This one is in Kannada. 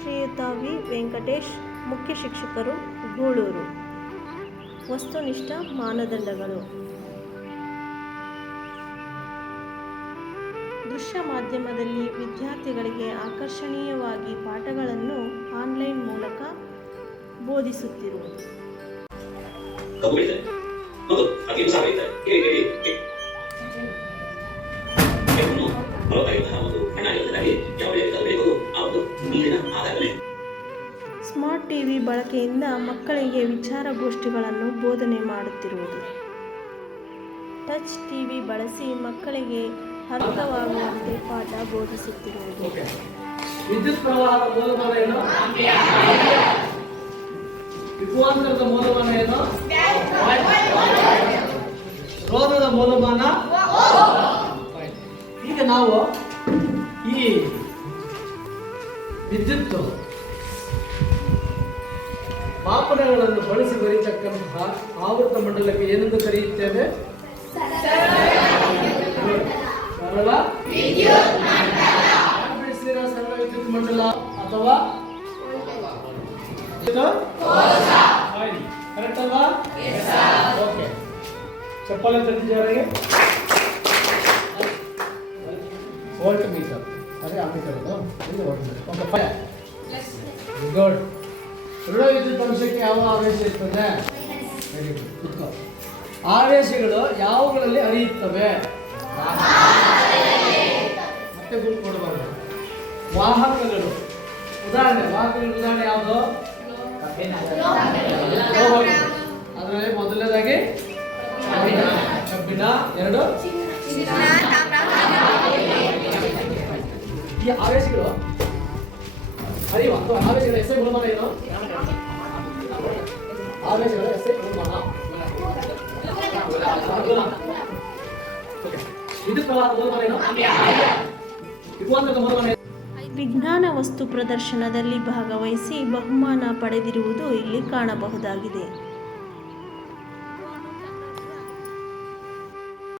ಶ್ರೀಯುತ ವಿ. ವೆಂಕಟೇಶ್, ಮುಖ್ಯ ಶಿಕ್ಷಕರು, ಗೂಳೂರು. ವಸ್ತುನಿಷ್ಠ ಮಾನದಂಡಗಳು. ದೃಶ್ಯ ಮಾಧ್ಯಮದಲ್ಲಿ ವಿದ್ಯಾರ್ಥಿಗಳಿಗೆ ಆಕರ್ಷಣೀಯವಾಗಿ ಪಾಠಗಳನ್ನು ಆನ್ಲೈನ್ ಮೂಲಕ ಬೋಧಿಸುತ್ತಿರುವುದು. ಸ್ಮಾರ್ಟ್ ಟಿವಿ ಬಳಕೆಯಿಂದ ಮಕ್ಕಳಿಗೆ ವಿಚಾರಗೋಷ್ಠಿಗಳನ್ನು ಬೋಧನೆ ಮಾಡುತ್ತಿರುವುದು. ಟಚ್ ಟಿವಿ ಬಳಸಿ ಮಕ್ಕಳಿಗೆ ಅರ್ಥವಾಗುವಂತೆ ಪಾಠ ಬೋಧಿಸುತ್ತಿರುವುದು. ವಿದ್ಯುತ್ ಪ್ರವಾಹದ ಮೂಲಮಾನ ಏನು? ವಿಭವಾಂತರದ ಮೂಲಮಾನ ಏನು? ರೋಧದ ಮೂಲಮಾನ. ಈಗ ನಾವು ಈ ವಿದ್ಯುತ್ ಮಾಪನಗಳನ್ನು ಬಳಸಿ ಬರೀತಕ್ಕಂತಹ ಆವರ್ತ ಮಂಡಲಕ್ಕೆ ಏನೆಂದು ಕರೆಯುತ್ತೇವೆ? ಸರಳ ವಿದ್ಯುತ್ ಮಂಡಲ ಅಥವಾ ಕರೆಕ್ಟ್ ಅಲ್ವಾ? ಓಕೆ, ಚಪ್ಪಲ ತಂದಿದ್ದಾರೆ. ವೋಲ್ಟ್ ಮೀಟರ್, ಅದೇ ಆ ಮೀಟರ್ ಇದು ವೋಲ್ಟ್ ಮೀಟರ್. ಗುಡ್. ಋಣ ವಿದ್ಯುತ್ ಅಂಶಕ್ಕೆ ಯಾವ ಆವೇಶ ಇರ್ತದೆ? Very good. ಆವೇಶಗಳು ಯಾವುಗಳಲ್ಲಿ ಹರಿಯುತ್ತವೆ? ಮತ್ತೆ ಗುರುತು ಕೊಡಬಾರ್ದು. ವಾಹಕಗಳು. ಉದಾಹರಣೆ ಯಾವುದು? ಅದರಲ್ಲಿ ಮೊದಲನೇದಾಗಿ ಕಬ್ಬಿಣ, ಎರಡು ಈ ಆವೇಶಗಳು ಹರಿಯುವ ಅಥವಾ ಆವೇಶಗಳ ಎಸ್ಐ ಗುಣಮಾನ ಏನು? ಆವೇಶಗಳ ಎಸ್ಐ ಗುಣಮಾನ. ವಿದ್ಯುತ್ ಪ್ರವಾಹದ ಮೂಲಮಾನ ಏನು? ವಿಭವಾಂತರದ ಮೂಲಮಾನ ಏನು? ವಿಜ್ಞಾನ ವಸ್ತು ಪ್ರದರ್ಶನದಲ್ಲಿ ಭಾಗವಹಿಸಿ ಬಹುಮಾನ ಪಡೆದಿರುವುದು ಇಲ್ಲಿ ಕಾಣಬಹುದಾಗಿದೆ.